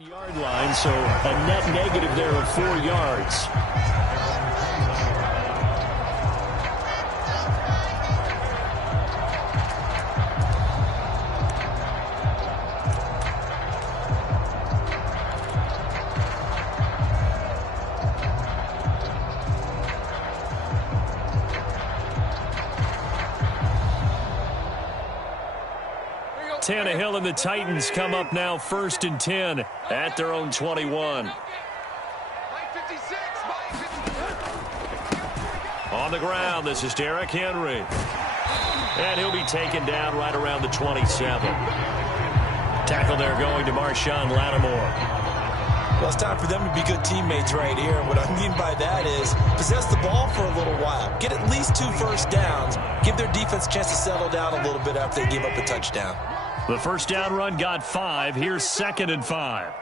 Yard line, so a net negative there of 4 yards. Tannehill and the Titans come up now 1st and 10 at their own 21. On the ground, this is Derrick Henry. And he'll be taken down right around the 27. Tackle there going to Marshawn Lattimore. Well, it's time for them to be good teammates right here. What I mean by that is possess the ball for a little while. Get at least 2 first downs. Give their defense a chance to settle down a little bit after they give up a touchdown. The first down run got 5. Here's 2nd and 5.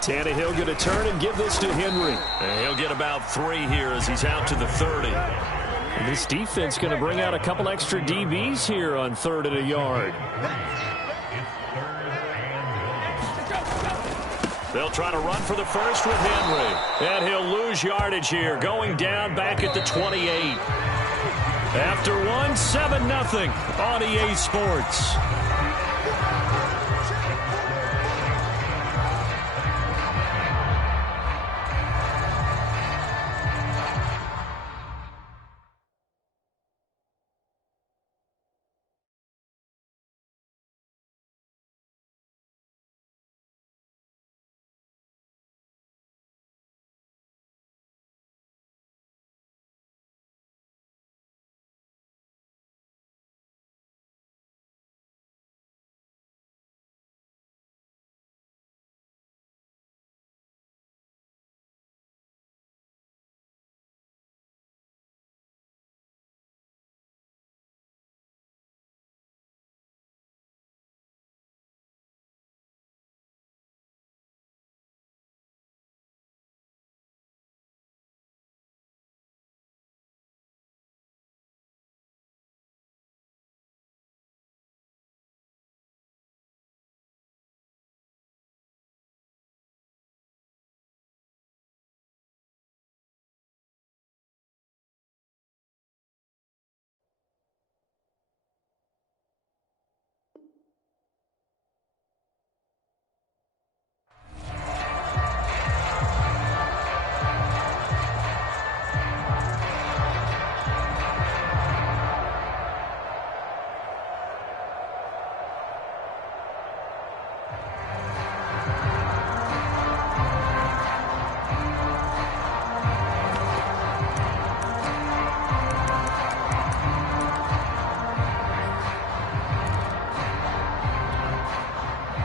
Tannehill going to turn and give this to Henry. And he'll get about 3 here as he's out to the 30. And this defense going to bring out a couple extra DBs here on 3rd and a yard. They'll try to run for the first with Henry. And he'll lose yardage here, going down back at the 28. After 1, 7-0 on EA Sports.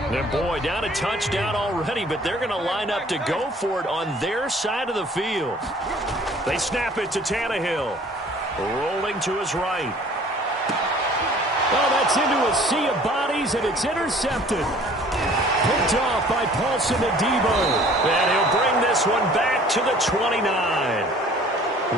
And boy, down a touchdown already, but they're going to line up to go for it on their side of the field. They snap it to Tannehill. Rolling to his right. Oh, that's into a sea of bodies, and it's intercepted. Picked off by Paulson Adebo. And he'll bring this one back to the 29.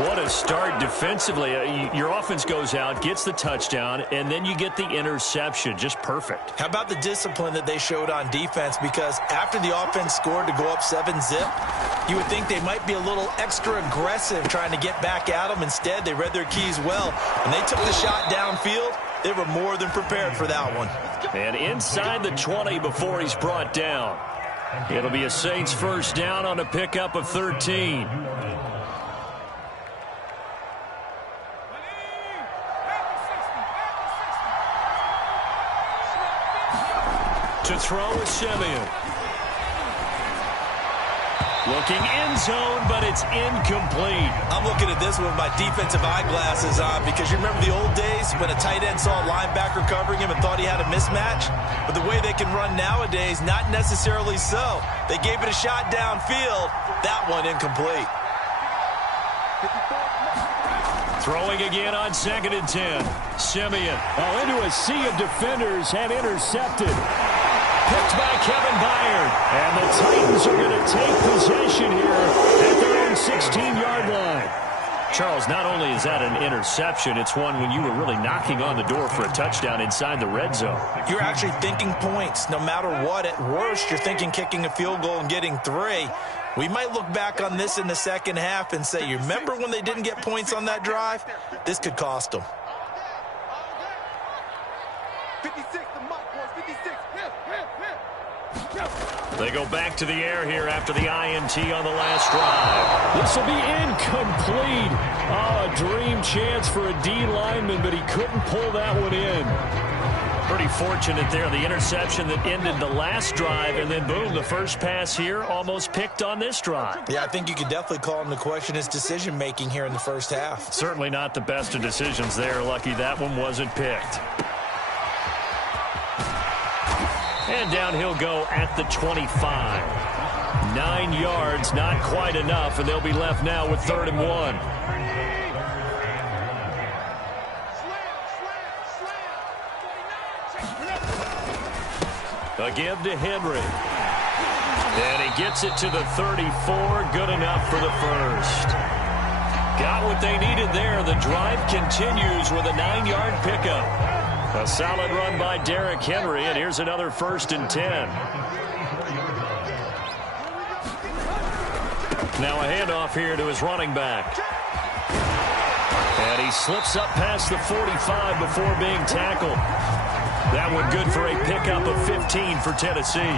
What a start defensively. Your offense goes out, gets the touchdown, and then you get the interception. Just perfect. How about the discipline that they showed on defense? Because after the offense scored to go up 7-zip, you would think they might be a little extra aggressive trying to get back at them. Instead, they read their keys well, and they took the shot downfield. They were more than prepared for that one. And inside the 20 before he's brought down. It'll be a Saints first down on a pickup of 13. To throw is Simeon. Looking end zone, but it's incomplete. I'm looking at this with my defensive eyeglasses on because you remember the old days when a tight end saw a linebacker covering him and thought he had a mismatch? But the way they can run nowadays, not necessarily so. They gave it a shot downfield. That one incomplete. Throwing again on 2nd and 10. Simeon. Oh, into a sea of defenders and intercepted. Picked by Kevin Byard. And the Titans are going to take possession here at their own 16-yard line. Charles, not only is that an interception, it's one when you were really knocking on the door for a touchdown inside the red zone. You're actually thinking points. No matter what, at worst, you're thinking kicking a field goal and getting 3. We might look back on this in the second half and say, you remember when they didn't get points on that drive? This could cost them. 56, the mic was 56. They go back to the air here after the INT on the last drive. This will be incomplete. Oh, a dream chance for a D lineman, but he couldn't pull that one in. Pretty fortunate there, the interception that ended the last drive, and then boom, the first pass here almost picked on this drive. Yeah, I think you could definitely call him to question his decision-making here in the first half. Certainly not the best of decisions there. Lucky that one wasn't picked. And down he'll go at the 25. 9 yards, not quite enough, and they'll be left now with 3rd and 1. A give to Henry. And he gets it to the 34. Good enough for the first. Got what they needed there. The drive continues with a 9-yard pickup. A solid run by Derrick Henry, and here's another 1st and 10. Now a handoff here to his running back. And he slips up past the 45 before being tackled. That one good for a pickup of 15 for Tennessee.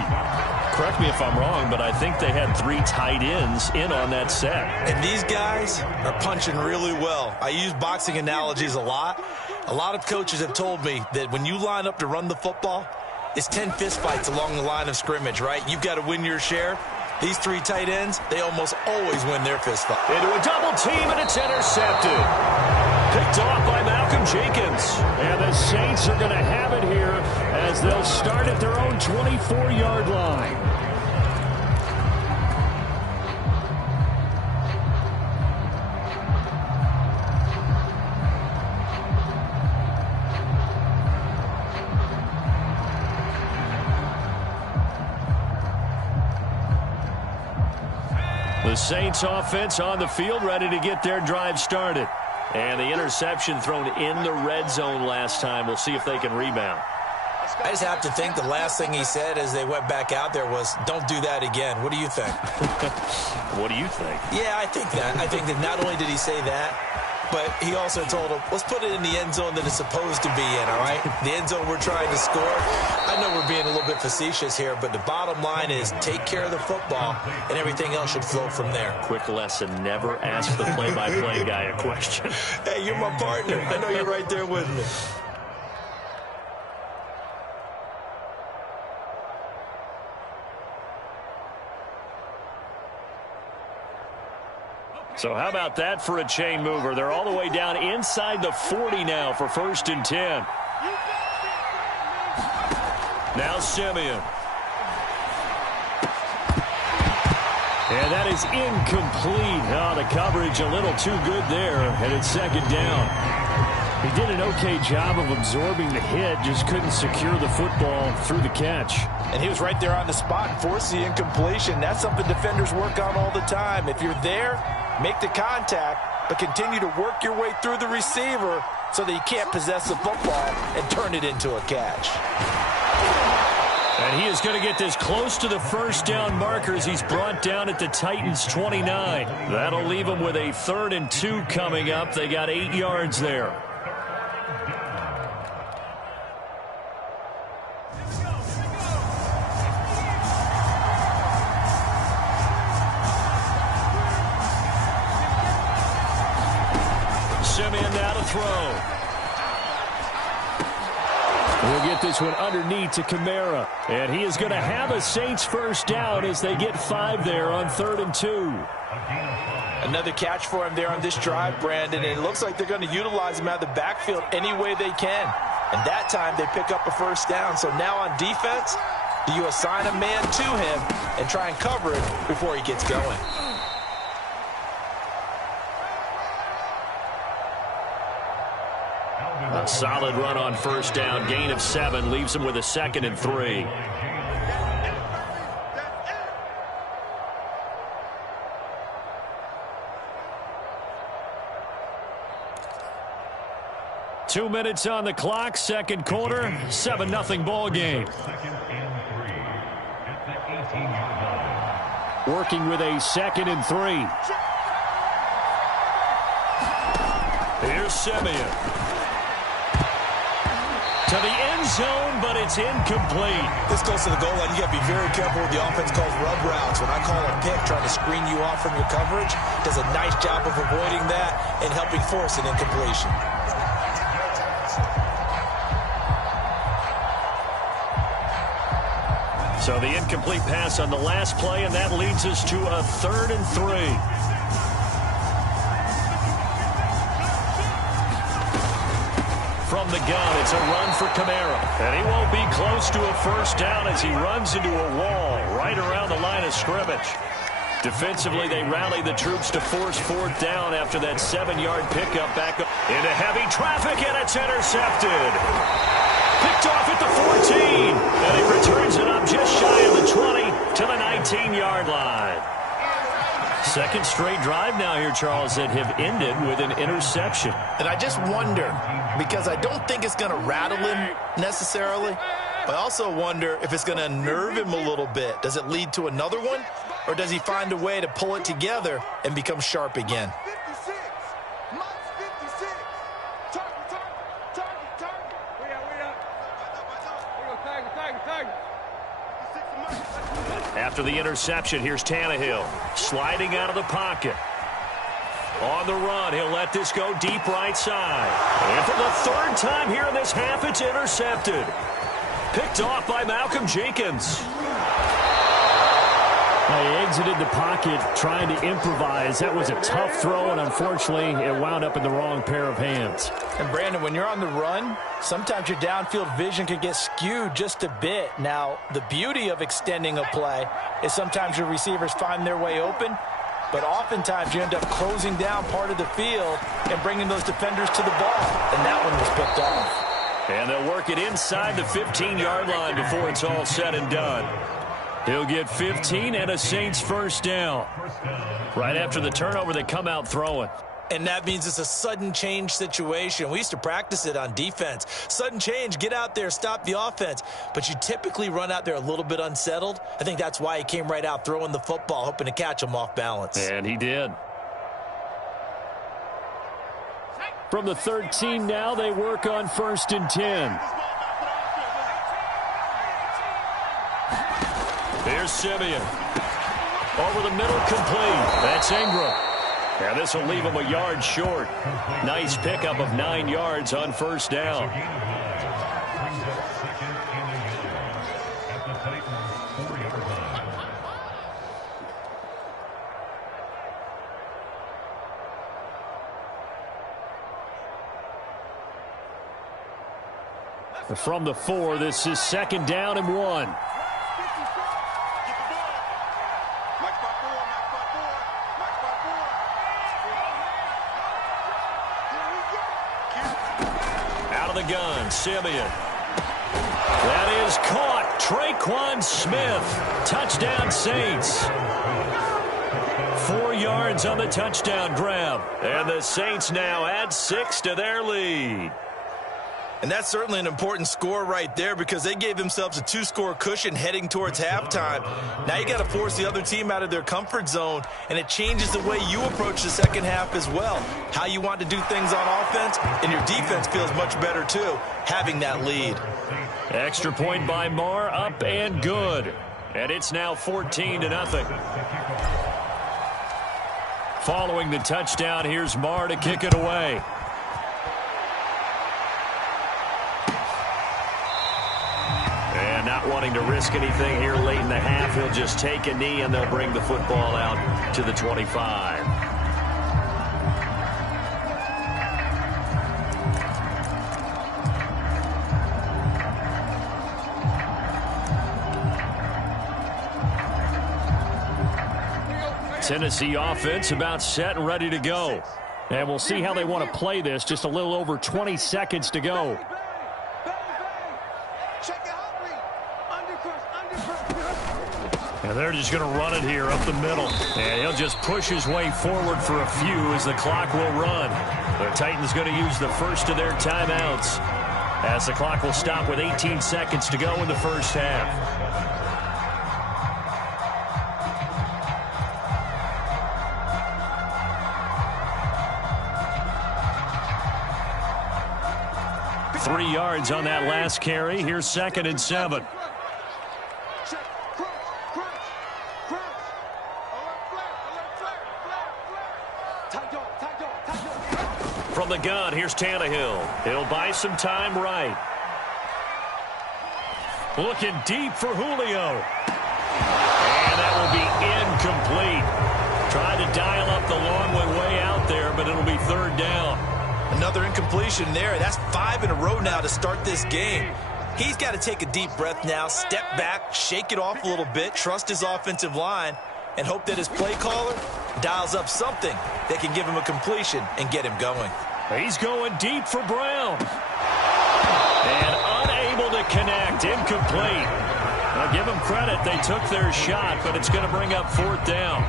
Correct me if I'm wrong, but I think they had 3 tight ends in on that set. And these guys are punching really well. I use boxing analogies a lot. A lot of coaches have told me that when you line up to run the football, it's 10 fistfights along the line of scrimmage, right? You've got to win your share. These 3 tight ends, they almost always win their fistfight. Into a double team, and it's intercepted. Picked off by Malcolm Jenkins. And the Saints are going to have it here as they'll start at their own 24-yard line. The Saints offense on the field, ready to get their drive started. And the interception thrown in the red zone last time. We'll see if they can rebound. I just have to think the last thing he said as they went back out there was, don't do that again. What do you think? What do you think? Yeah, I think that. I think that not only did he say that, but he also told him, let's put it in the end zone that it's supposed to be in, all right? The end zone we're trying to score. I know we're being a little bit facetious here, but the bottom line is take care of the football, and everything else should flow from there. Quick lesson, never ask the play-by-play guy a question. Hey, you're my partner. I know you're right there with me. So how about that for a chain mover? They're all the way down inside the 40 now for 1st and 10. Now Simeon. And that is incomplete. Oh, the coverage a little too good there, and it's 2nd down. He did an okay job of absorbing the hit, just couldn't secure the football through the catch. And he was right there on the spot and forced the incompletion. That's something defenders work on all the time. If you're there, make the contact, but continue to work your way through the receiver so that you can't possess the football and turn it into a catch. And he is going to get this close to the 1st down markers. He's brought down at the Titans' 29. That'll leave him with a 3rd and 2 coming up. They got 8 yards there. Simeon now to throw. We'll get this one underneath to Kamara. And he is going to have a Saints 1st down as they get 5 there on 3rd and 2. Another catch for him there on this drive, Brandon. And it looks like they're going to utilize him out of the backfield any way they can. And that time they pick up a 1st down. So now on defense, do you assign a man to him and try and cover it before he gets going? A solid run on 1st down. Gain of 7 leaves him with a 2nd and 3. 2 minutes on the clock, second quarter, 7-0 ball game. Working with a 2nd and 3. Here's Simeon. To the end zone, but it's incomplete. This goes to the goal line. You got to be very careful with the offense calls rub routes. When I call a pick, trying to screen you off from your coverage, does a nice job of avoiding that and helping force an incompletion. So the incomplete pass on the last play, and that leads us to a 3rd and 3. From the gun, it's a run for Kamara. And he won't be close to a first down as he runs into a wall right around the line of scrimmage. Defensively, they rally the troops to force 4th down after that 7-yard pickup back up into heavy traffic, and it's intercepted. Picked off at the 14, and he returns it up just shy of the 20 to the 19-yard line. Second straight drive now here, Charles, that have ended with an interception. And I just wonder, because I don't think it's going to rattle him necessarily, but I also wonder if it's going to unnerve him a little bit. Does it lead to another one, or does he find a way to pull it together and become sharp again? After the interception, here's Tannehill sliding out of the pocket. On the run, he'll let this go deep right side. And for the 3rd time here in this half, it's intercepted. Picked off by Malcolm Jenkins. He exited the pocket trying to improvise. That was a tough throw, and unfortunately, it wound up in the wrong pair of hands. And, Brandon, when you're on the run, sometimes your downfield vision can get skewed just a bit. Now, the beauty of extending a play is sometimes your receivers find their way open, but oftentimes you end up closing down part of the field and bringing those defenders to the ball, and that one was picked off. And they'll work it inside the 15-yard line before it's all said and done. He'll get 15 and a Saints first down. Right after the turnover, they come out throwing. And that means it's a sudden change situation. We used to practice it on defense. Sudden change, get out there, stop the offense. But you typically run out there a little bit unsettled. I think that's why he came right out throwing the football, hoping to catch him off balance. And he did. From the 13 now, they work on 1st and 10. Here's Simeon. Over the middle, complete. That's Ingram. And this will leave him a yard short. Nice pickup of 9 yards on first down. From the 4, this is 2nd down and 1. The gun, Simeon. That is caught. Traquan Smith. Touchdown, Saints. 4 yards on the touchdown grab. And the Saints now add 6 to their lead. And that's certainly an important score right there because they gave themselves a 2-score cushion heading towards halftime. Now you got to force the other team out of their comfort zone, and it changes the way you approach the second half as well. How you want to do things on offense, and your defense feels much better too, having that lead. Extra point by Marr, up and good. And it's now 14-0. Following the touchdown, here's Marr to kick it away. And not wanting to risk anything here late in the half, he'll just take a knee and they'll bring the football out to the 25. Tennessee offense about set and ready to go. And we'll see how they want to play this. Just a little over 20 seconds to go. And they're just going to run it here up the middle. And he'll just push his way forward for a few as the clock will run. The Titans going to use the first of their timeouts as the clock will stop with 18 seconds to go in the first half. Three yards on that last carry. Here's 2nd and 7. From the gun, here's Tannehill. He'll buy some time right. Looking deep for Julio. And that will be incomplete. Tried to dial up the long way out there, but it'll be 3rd down. Another incompletion there. That's 5 in a row now to start this game. He's got to take a deep breath now, step back, shake it off a little bit, trust his offensive line, and hope that his play caller dials up something that can give him a completion and get him going. He's going deep for Brown. And unable to connect. Incomplete. Now give him credit. They took their shot, but it's going to bring up 4th down.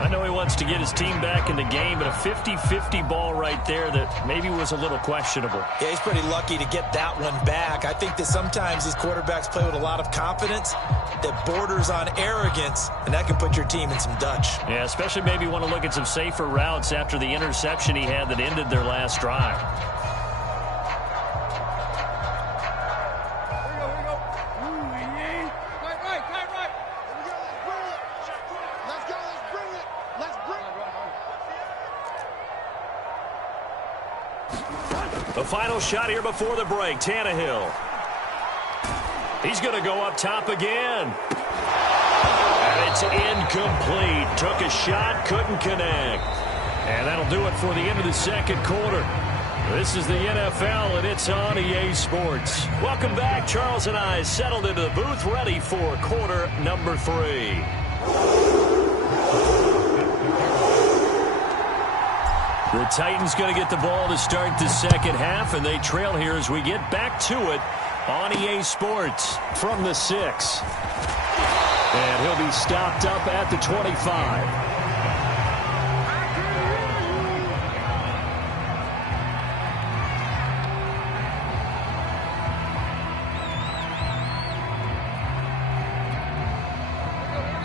I know he wants to get his team back in the game, but a 50-50 ball right there that maybe was a little questionable. Yeah, he's pretty lucky to get that one back. I think that sometimes these quarterbacks play with a lot of confidence that borders on arrogance, and that can put your team in some Dutch. Yeah, especially maybe want to look at some safer routes after the interception he had that ended their last drive. The final shot here before the break, Tannehill. He's going to go up top again. And it's incomplete. Took a shot, couldn't connect. And that'll do it for the end of the second quarter. This is the NFL, and it's on EA Sports. Welcome back. Charles and I settled into the booth, ready for quarter number 3. The Titans going to get the ball to start the second half, and they trail here as we get back to it on EA Sports from the 6. And he'll be stopped up at the 25.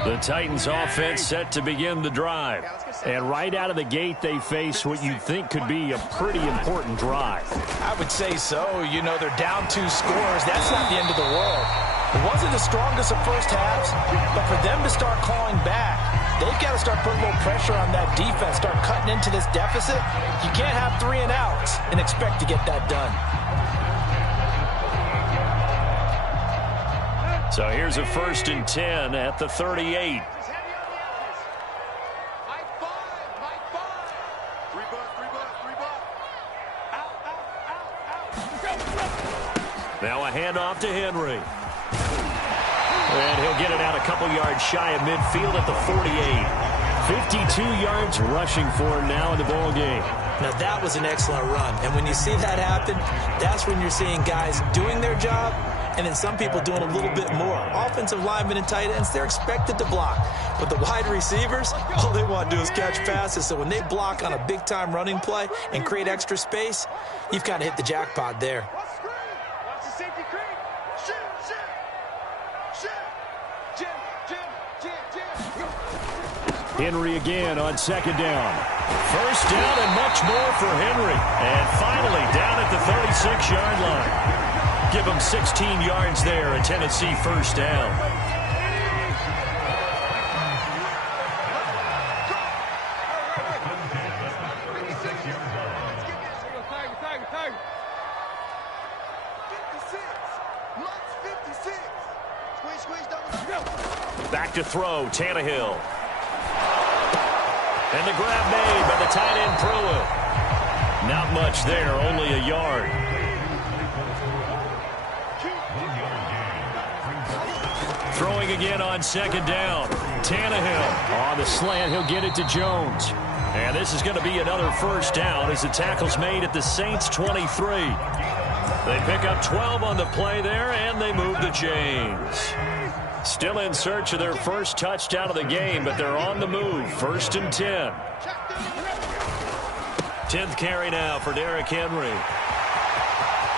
The Titans offense set to begin the drive. And right out of the gate, they face what you'd think could be a pretty important drive. I would say so. You know, they're down 2 scores. That's not the end of the world. It wasn't the strongest of first halves, but for them to start clawing back, they've got to start putting a little pressure on that defense, start cutting into this deficit. You can't have 3 and outs and expect to get that done. So here's a 1st and 10 at the 38. Now a handoff to Henry. And he'll get it out a couple yards shy of midfield at the 48. 52 yards rushing for him now in the ball game. Now that was an excellent run. And when you see that happen, that's when you're seeing guys doing their job and then some people doing a little bit more. Offensive linemen and tight ends, they're expected to block. But the wide receivers, all they want to do is catch passes. So when they block on a big-time running play and create extra space, you've kind of hit the jackpot there. Henry again on 2nd down. 1st down and much more for Henry. And finally down at the 36-yard line. Give him 16 yards there, a Tennessee 1st down. Back to throw, Tannehill. And the grab made by the tight end Pruitt. Not much there, only a yard. Throwing again on 2nd down. Tannehill on the slant. He'll get it to Jones. And this is going to be another 1st down as the tackle's made at the Saints 23. They pick up 12 on the play there, and they move the chains. Still in search of their first touchdown of the game, but they're on the move. 1st and 10. 10th carry now for Derrick Henry.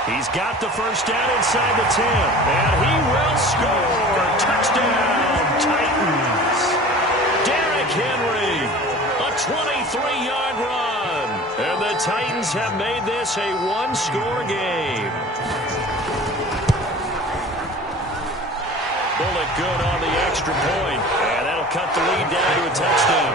He's got the first down inside the 10. And he will score. Touchdown, Titans. Derrick Henry, a 23-yard run. And the Titans have made this a one-score game. Bullock good on the extra point. And that'll cut the lead down to a touchdown.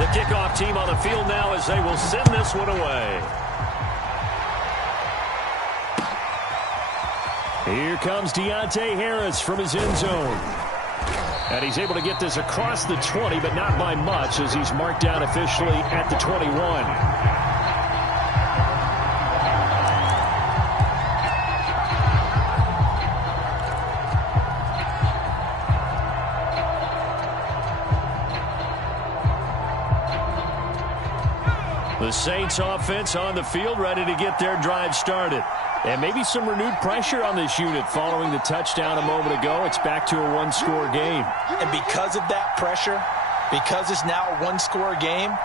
The kickoff team on the field now as they will send this one away. Here comes Deontay Harris from his end zone. And he's able to get this across the 20, but not by much as he's marked down officially at the 21. The Saints offense on the field ready to get their drive started. And maybe some renewed pressure on this unit following the touchdown a moment ago. It's back to a one-score game. And because of that pressure, because it's now a one-score game,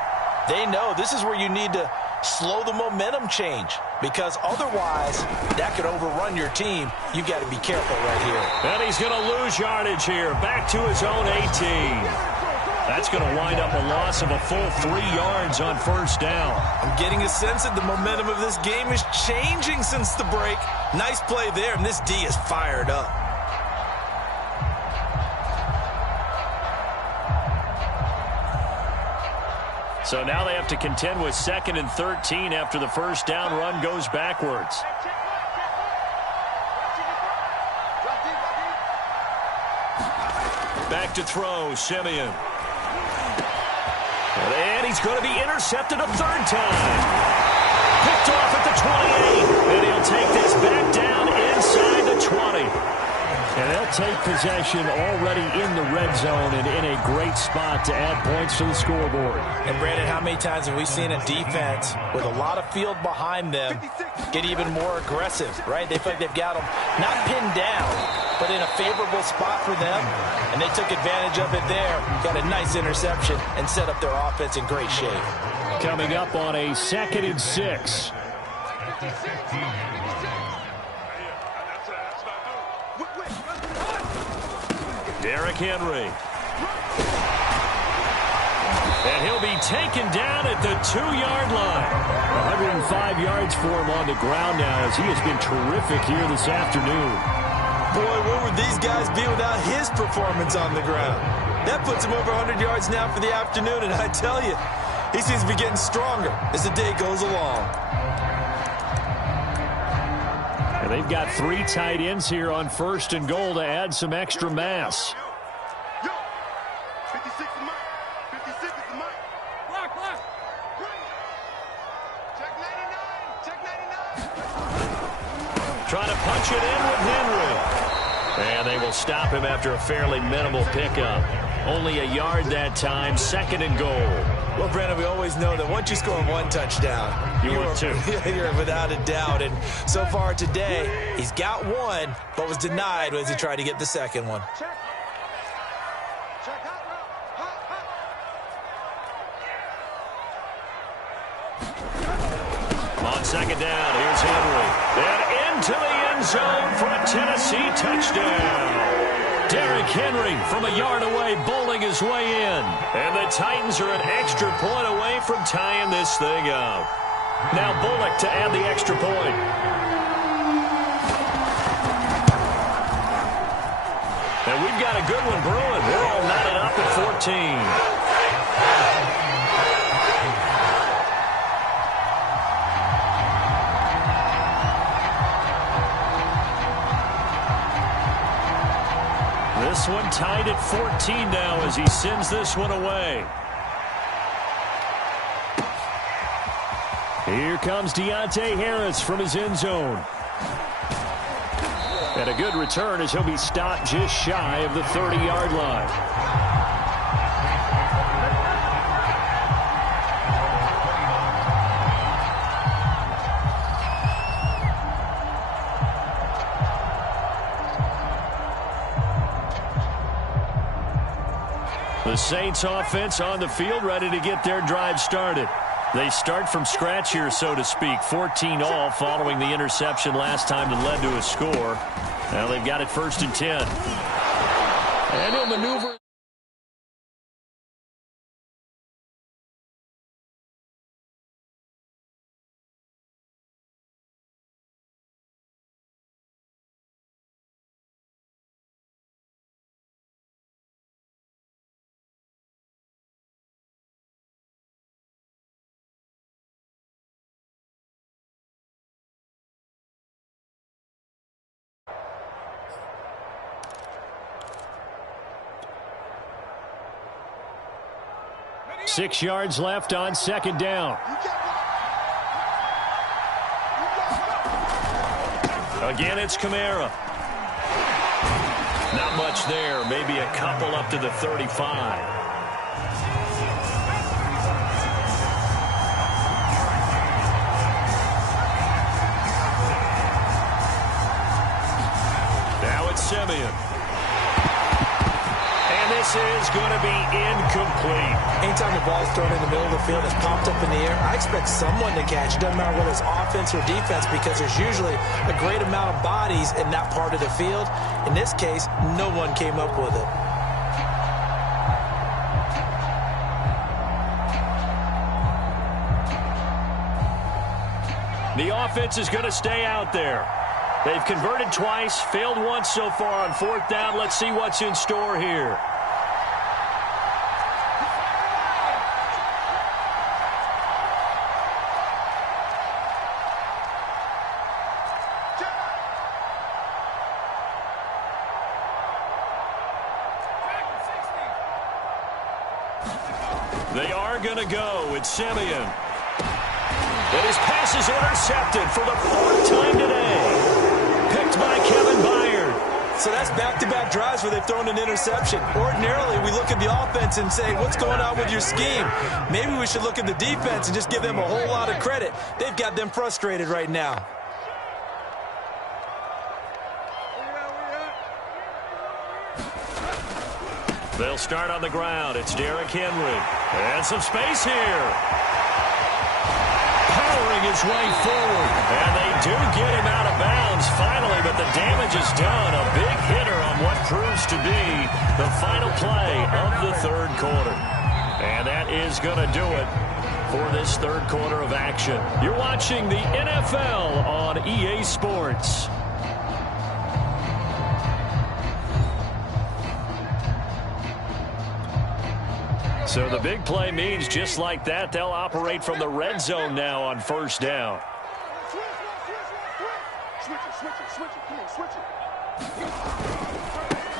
they know this is where you need to slow the momentum change. Because otherwise, that could overrun your team. You've got to be careful right here. And he's going to lose yardage here. Back to his own 18. That's going to wind up a loss of a full 3 yards on first down. I'm getting a sense that the momentum of this game is changing since the break. Nice play there, and this D is fired up. So now they have to contend with 2nd and 13 after the first down run goes backwards. Back to throw, Simeon. And he's going to be intercepted a 3rd time. Picked off at the 28. And he'll take this back down inside the 20. And they'll take possession already in the red zone and in a great spot to add points to the scoreboard. And Brandon, how many times have we seen a defense with a lot of field behind them get even more aggressive, right? They feel like they've got them not pinned down, but in a favorable spot for them, and they took advantage of it there, got a nice interception, and set up their offense in great shape. Coming up on a 2nd and 6. Derrick Henry. And he'll be taken down at the 2-yard line. 105 yards for him on the ground now as he has been terrific here this afternoon. Boy, where would these guys be without his performance on the ground? That puts him over 100 yards now for the afternoon, and I tell you, he seems to be getting stronger as the day goes along. And they've got 3 tight ends here on 1st and goal to add some extra mass. 56 is Mike. 56 is Mike. Block, block. Check 99. Check 99. Trying to punch it in with Henry. And they will stop him after a fairly minimal pickup. Only a yard that time, 2nd and goal. Well, Brandon, we always know that once you score 1 touchdown, you're 2. You're without a doubt. And so far today, he's got 1, but was denied as he tried to get the 2nd one. Check. Check hot route. Hot. On 2nd down, here's Henry. And into the end zone for a Tennessee touchdown. Derrick Henry from a yard away, bowling his way in. And the Titans are an extra point away from tying this thing up. Now Bullock to add the extra point. And we've got a good one brewing. We're all knotted up at 14. This one tied at 14 now as he sends this one away. Here comes Deontay Harris from his end zone. And a good return as he'll be stopped just shy of the 30-yard line. The Saints offense on the field, ready to get their drive started. They start from scratch here, so to speak. 14-all following the interception last time that led to a score. Now they've got it 1st and 10. And he'll maneuver. Six yards left on 2nd down. Again, it's Kamara. Not much there. Maybe a couple up to the 35. Now it's Simeon. And this is going to be incomplete. Anytime the ball's thrown in the middle of the field, it's popped up in the air, I expect someone to catch. It doesn't matter whether it's offense or defense, because there's usually a great amount of bodies in that part of the field. In this case, no one came up with it. The offense is going to stay out there. They've converted twice, failed once so far on 4th down. Let's see what's in store here. They are going to go. It's Simeon. And his pass is intercepted for the 4th time today. Picked by Kevin Byard. So that's back-to-back drives where they've thrown an interception. Ordinarily, we look at the offense and say, what's going on with your scheme? Maybe we should look at the defense and just give them a whole lot of credit. They've got them frustrated right now. They'll start on the ground. It's Derrick Henry. And some space here. Powering his way forward. And they do get him out of bounds finally, but the damage is done. A big hitter on what proves to be the final play of the 3rd quarter. And that is going to do it for this 3rd quarter of action. You're watching the NFL on EA Sports. So the big play means just like that, they'll operate from the red zone now on 1st down.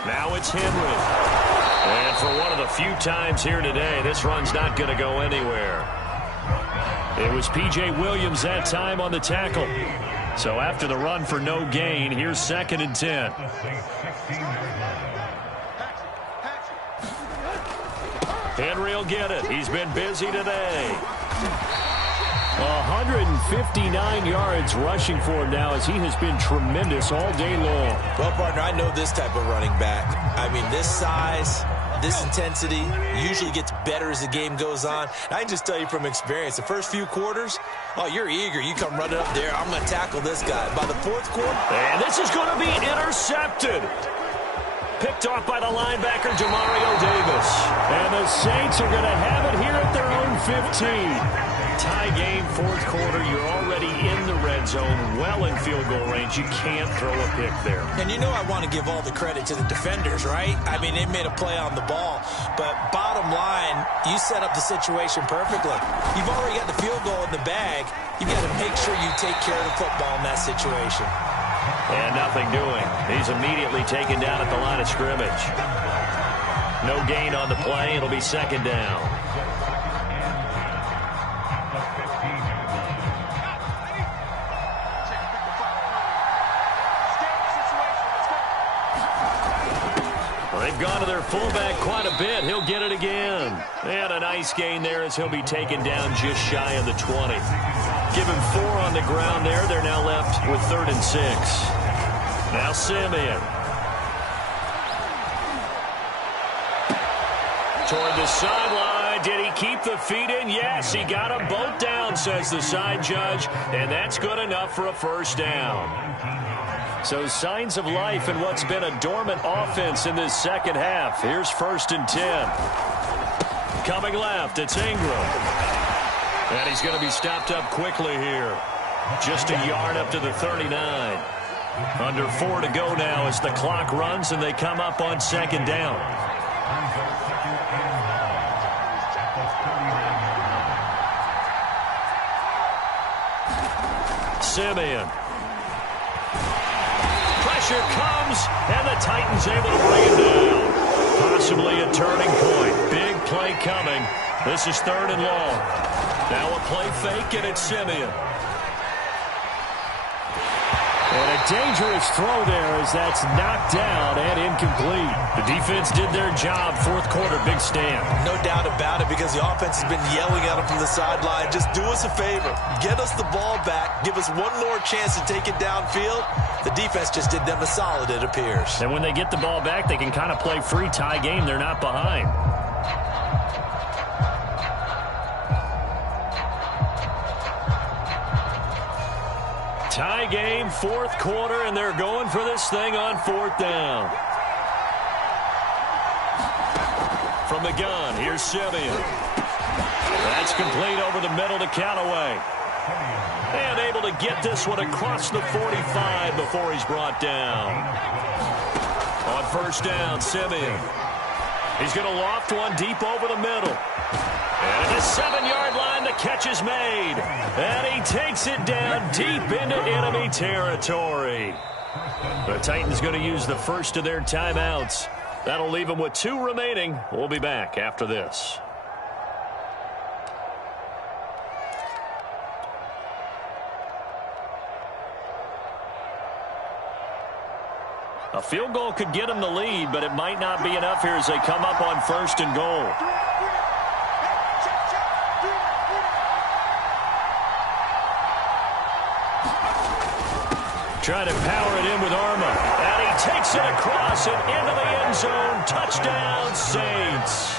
Now it's Henry. And for one of the few times here today, this run's not going to go anywhere. It was P.J. Williams that time on the tackle. So after the run for no gain, here's 2nd and 10. Henry will get it. He's been busy today. 159 yards rushing for him now, as he has been tremendous all day long. Well, partner, I know this type of running back. I mean, this size, this intensity usually gets better as the game goes on. And I can just tell you from experience, the first few quarters, oh, you're eager. You come running up there. I'm going to tackle this guy. By the 4th quarter. And this is going to be intercepted. Picked off by the linebacker, Demario Davis. And the Saints are going to have it here at their own 15. Tie game, 4th quarter. You're already in the red zone, well in field goal range. You can't throw a pick there. And you know I want to give all the credit to the defenders, right? I mean, they made a play on the ball. But bottom line, you set up the situation perfectly. You've already got the field goal in the bag. You've got to make sure you take care of the football in that situation. And nothing doing. He's immediately taken down at the line of scrimmage. No gain on the play. It'll be 2nd down. Well, they've gone to their fullback quite a bit. He'll get it again. And a nice gain there as he'll be taken down just shy of the 20. Give him 4 on the ground there. They're now left with 3rd and 6. Now Simeon. Toward the sideline. Did he keep the feet in? Yes, he got them both down, says the side judge. And that's good enough for a first down. So signs of life in what's been a dormant offense in this second half. Here's 1st and 10. Coming left, it's Ingram. And he's going to be stopped up quickly here. Just a yard up to the 39. Under 4 to go now as the clock runs and they come up on 2nd down. Simeon. Pressure comes, and the Titans able to bring it down. Possibly a turning point. Big play coming. This is 3rd and long. Now a play fake, and it's Simeon. And a dangerous throw there as that's knocked down and incomplete. The defense did their job. 4th quarter, big stand. No doubt about it, because the offense has been yelling at them from the sideline. Just do us a favor. Get us the ball back. Give us one more chance to take it downfield. The defense just did them a solid, it appears. And when they get the ball back, they can kind of play free tie game. They're not behind. Tie game, 4th quarter, and they're going for this thing on 4th down. From the gun, here's Simeon. That's complete over the middle to Callaway. And able to get this one across the 45 before he's brought down. On 1st down, Simeon. He's going to loft one deep over the middle. And at the 7-yard line, the catch is made. And he takes it down deep into enemy territory. The Titans going to use the first of their timeouts. That'll leave them with 2 remaining. We'll be back after this. A field goal could get them the lead, but it might not be enough here as they come up on 1st and goal. Trying to power it in with Arma. And he takes it across and into the end zone. Touchdown, Saints.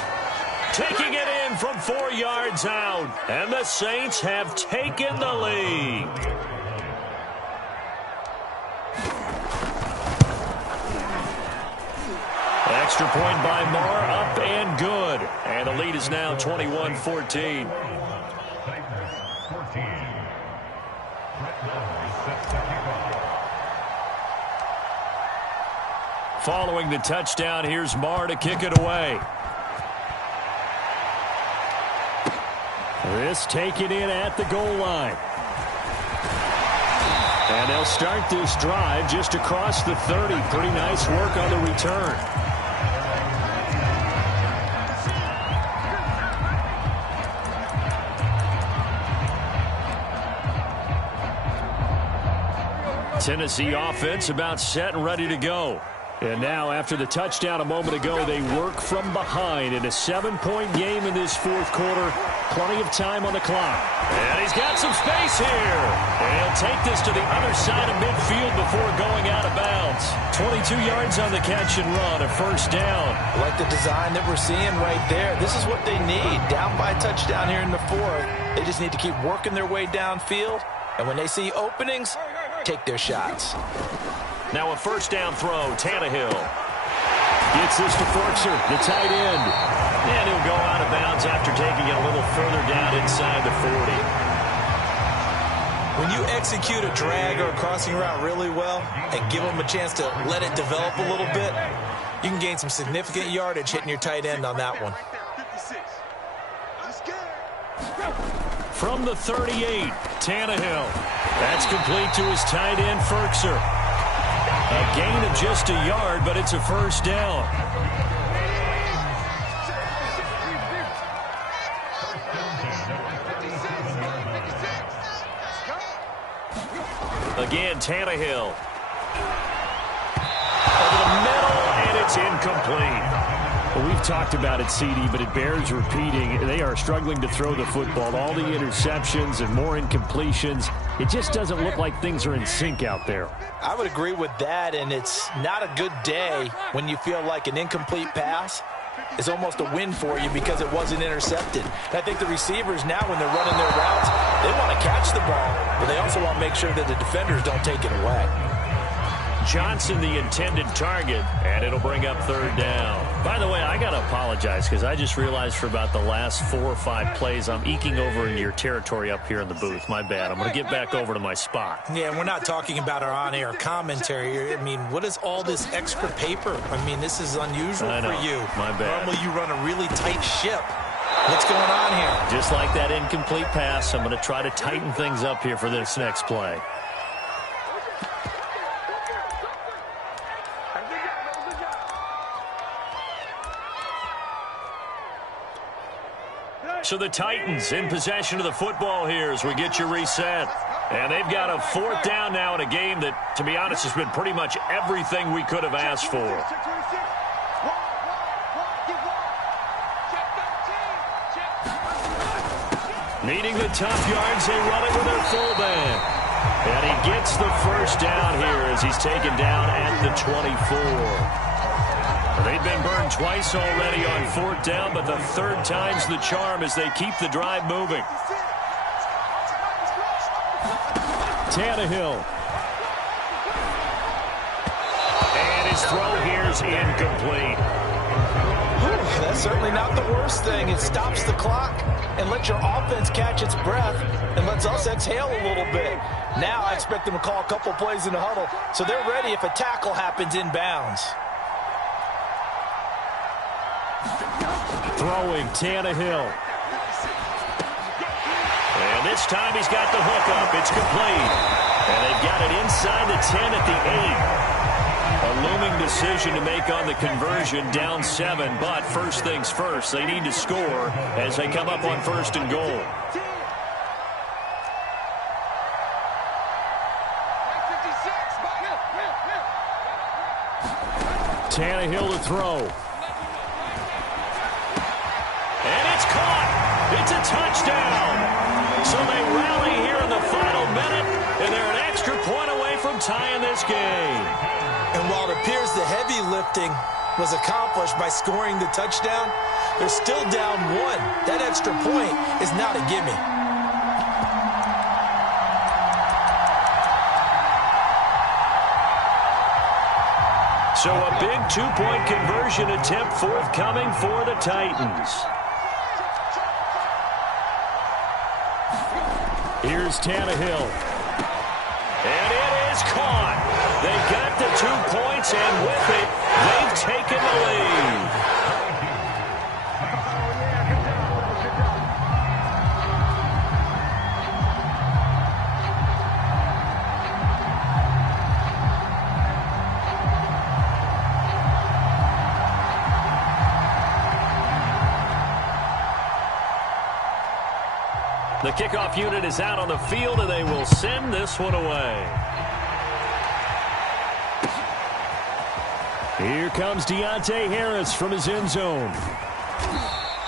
Taking it in from 4 yards out. And the Saints have taken the lead. Extra point by Moore, up and good. And the lead is now 21-14. Following the touchdown, here's Marr to kick it away. This taken in at the goal line. And they'll start this drive just across the 30. Pretty nice work on the return. Tennessee offense about set and ready to go. And now, after the touchdown a moment ago, they work from behind in a 7-point game in this 4th quarter. Plenty of time on the clock. And he's got some space here. And he'll take this to the other side of midfield before going out of bounds. 22 yards on the catch and run, a 1st down. I like the design that we're seeing right there. This is what they need. Down by a touchdown here in the 4th. They just need to keep working their way downfield. And when they see openings, take their shots. Now a 1st down throw, Tannehill. Gets this to Fortune, the tight end. And he'll go out of bounds after taking it a little further down inside the 40. When you execute a drag or a crossing route really well and give them a chance to let it develop a little bit, you can gain some significant yardage hitting your tight end on that one. From the 38, Tannehill. That's complete to his tight end, Ferkser. A gain of just a yard, but it's a 1st down. Again, Tannehill. Over the middle, and it's incomplete. Well, we've talked about it, CD, but it bears repeating. They are struggling to throw the football. All the interceptions and more incompletions. It just doesn't look like things are in sync out there. I would agree with that, and it's not a good day when you feel like an incomplete pass is almost a win for you because it wasn't intercepted. And I think the receivers now, when they're running their routes, they want to catch the ball, but they also want to make sure that the defenders don't take it away. Johnson, the intended target, and it'll bring up third down. By the way, I got to apologize because I just realized for about the last 4 or 5 plays, I'm eking over into your territory up here in the booth. My bad. I'm going to get back over to my spot. Yeah, and we're not talking about our on-air commentary. I mean, what is all this extra paper? I mean, this is unusual for you. My bad. Normally you run a really tight ship. What's going on here? Just like that incomplete pass, I'm going to try to tighten things up here for this next play. So the Titans in possession of the football here as we get you reset. And they've got a 4th down now in a game that, to be honest, has been pretty much everything we could have asked for. Needing the tough yards, they run it with their fullback. And he gets the first down here as he's taken down at the 24. They've been burned twice already on 4th down, but the 3rd time's the charm as they keep the drive moving. Tannehill. And his throw here's incomplete. That's certainly not the worst thing. It stops the clock and lets your offense catch its breath and lets us exhale a little bit. Now I expect them to call a couple plays in the huddle, so they're ready if a tackle happens inbounds. Throwing Tannehill. And this time he's got the hook up. It's complete. And they've got it inside the 10 at the 8. A looming decision to make on the conversion, down 7. But first things first, they need to score as they come up on 1st and goal. Tannehill to throw. It's a touchdown. So they rally here in the final minute, and they're an extra point away from tying this game. And while it appears the heavy lifting was accomplished by scoring the touchdown, they're still down 1. That extra point is not a gimme. So a big 2-point conversion attempt forthcoming for the Titans. Here's Tannehill. And it is caught. They got the 2 points, and with it, they've taken the lead. The kickoff unit is out on the field, and they will send this one away. Here comes Deontay Harris from his end zone.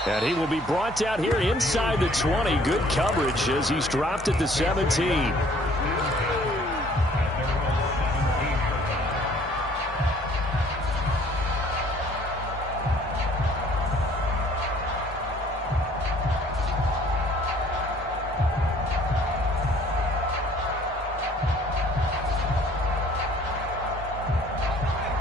And he will be brought down here inside the 20. Good coverage as he's dropped at the 17.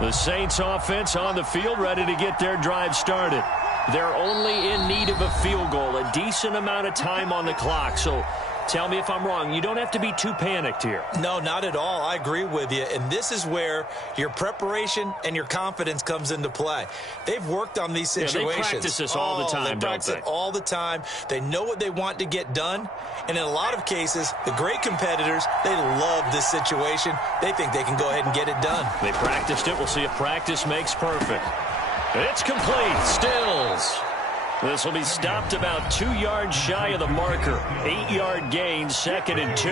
The Saints offense on the field, ready to get their drive started. They're only in need of a field goal, a decent amount of time on the clock. So tell me if I'm wrong. You don't have to be too panicked here. No, not at all. I agree with you. And this is where your preparation and your confidence comes into play. They've worked on these situations. They practice this all the time, they practice it all the time. They know what they want to get done. And in a lot of cases, the great competitors, they love this situation. They think they can go ahead and get it done. They practiced it. We'll see if practice makes perfect. It's complete. Stills. This will be stopped about 2 yards shy of the marker. 8-yard gain, 2nd and 2.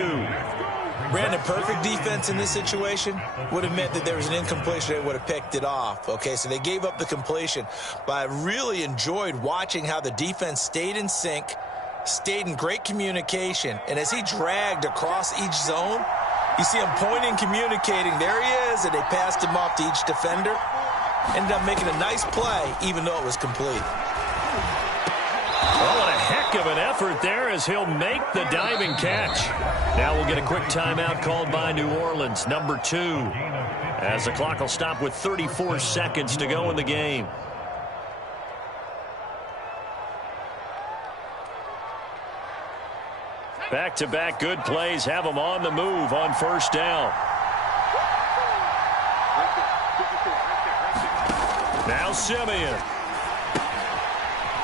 Brandon, perfect defense in this situation would have meant that there was an incompletion. They would have picked it off. Okay, so they gave up the completion. But I really enjoyed watching how the defense stayed in sync, stayed in great communication. And as he dragged across each zone, you see him pointing, communicating. There he is, and they passed him off to each defender. Ended up making a nice play, even though it was complete. Oh, what a heck of an effort there as he'll make the diving catch. Now we'll get a quick timeout called by New Orleans, number 2, as the clock will stop with 34 seconds to go in the game. Back-to-back good plays have them on the move on first down. Now Simeon.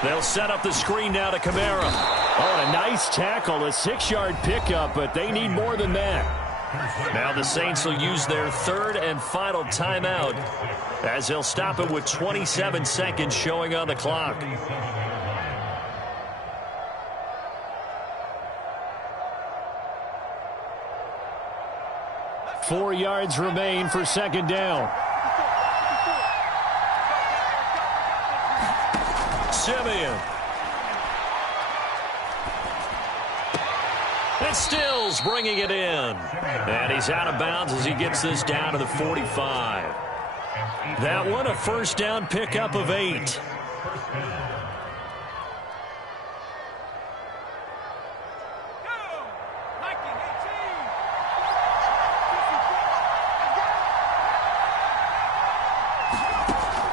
They'll set up the screen now to Kamara. Oh, a nice tackle, a 6-yard pickup, but they need more than that. Now the Saints will use their third and final timeout as they'll stop it with 27 seconds showing on the clock. Four yards remain for second down. Simeon. And Stills bringing it in. And he's out of bounds as he gets this down to the 45. That one a first down pickup of 8.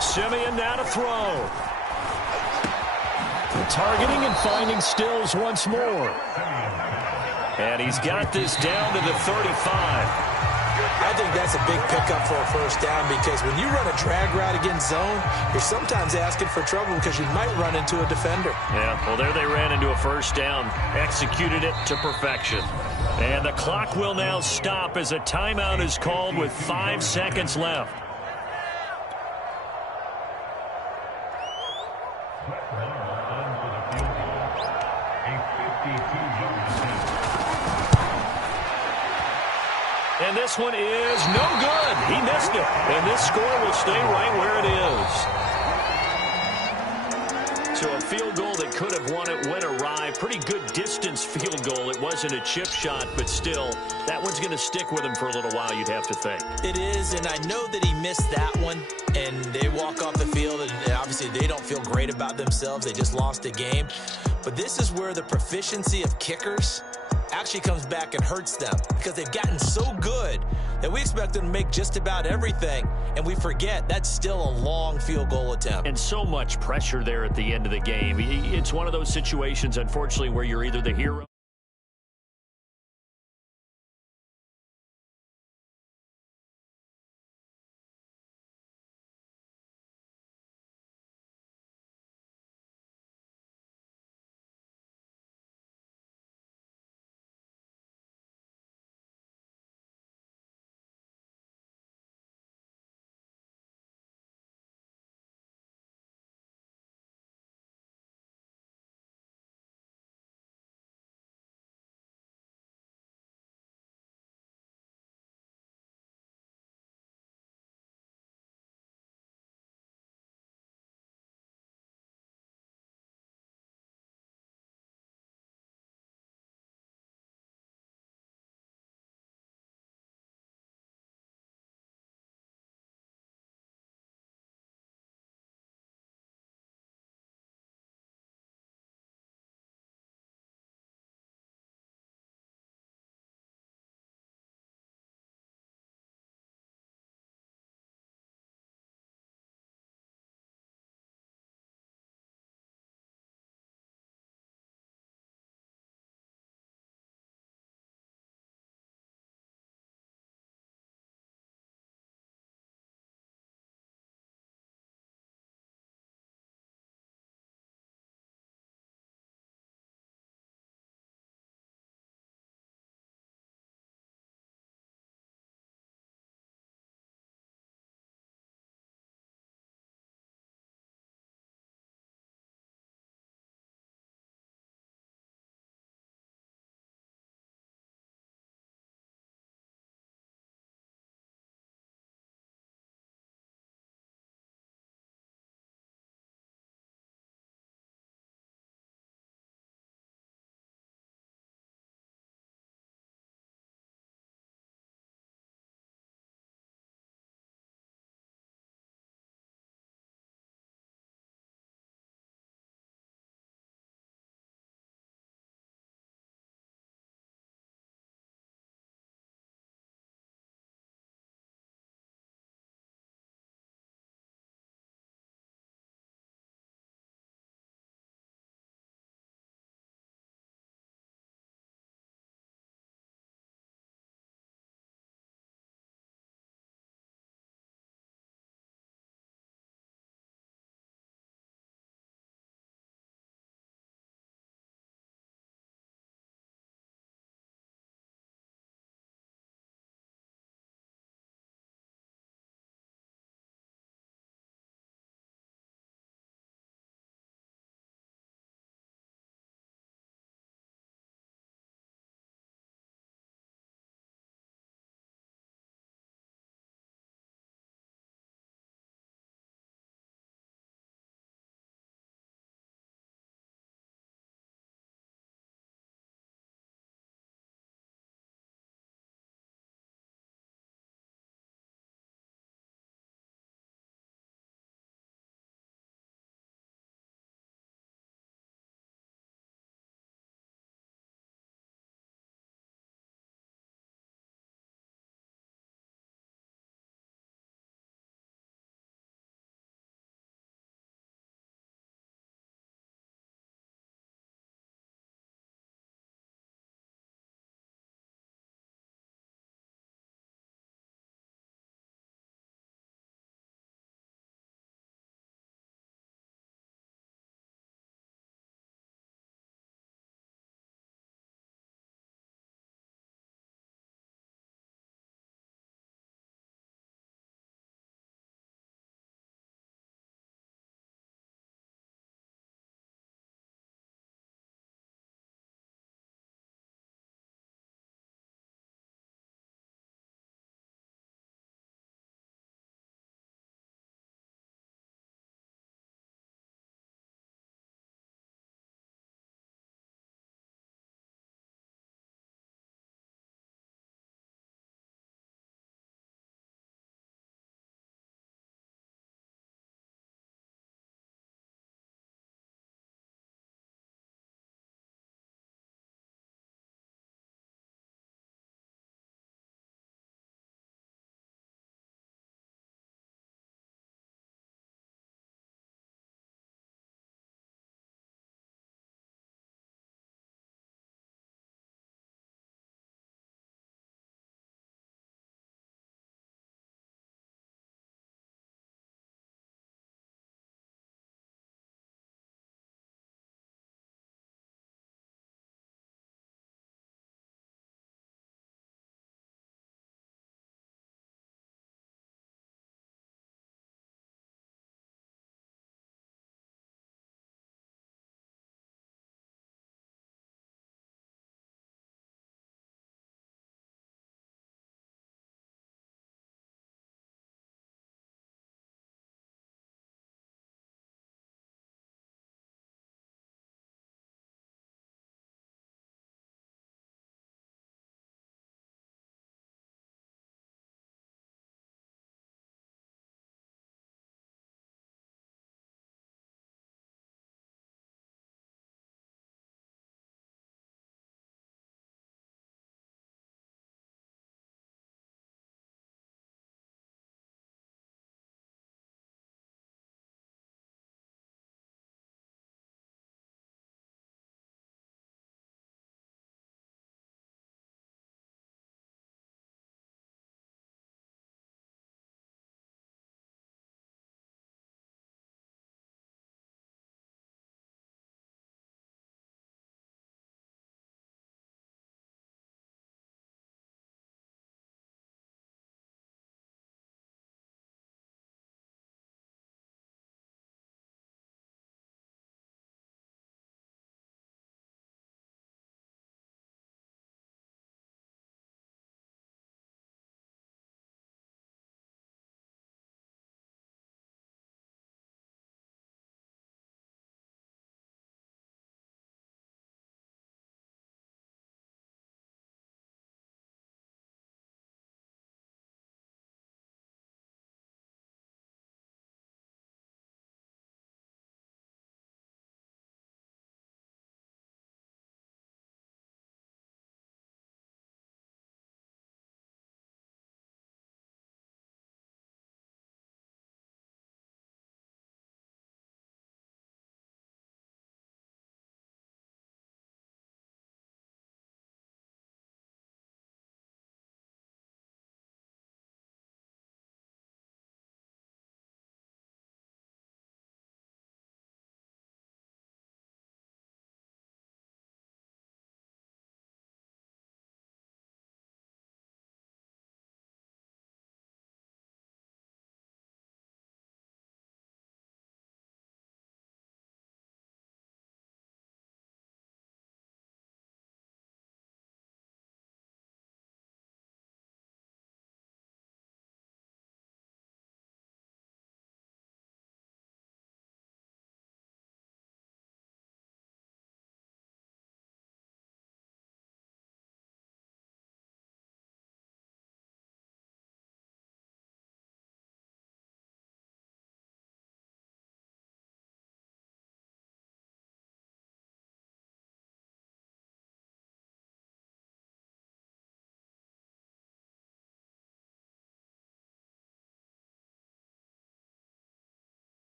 Simeon now to throw. Targeting and finding Stills once more. And he's got this down to the 35. I think that's a big pickup for a first down because when you run a drag route against zone, you're sometimes asking for trouble because you might run into a defender. Yeah, well, there they ran into a first down. Executed it to perfection. And the clock will now stop as a timeout is called with 5 seconds left. And this one is no good. He missed it. And this score will stay right where it is. So a field goal that could have won it went awry. Pretty good distance field goal. It wasn't a chip shot, but still, that one's going to stick with him for a little while, you'd have to think. It is, and I know that he missed that one, and they walk off the field, and obviously they don't feel great about themselves. They just lost a game. But this is where the proficiency of kickers actually comes back and hurts them because they've gotten so good that we expect them to make just about everything, and we forget that's still a long field goal attempt. And so much pressure there at the end of the game. It's one of those situations, unfortunately, where you're either the hero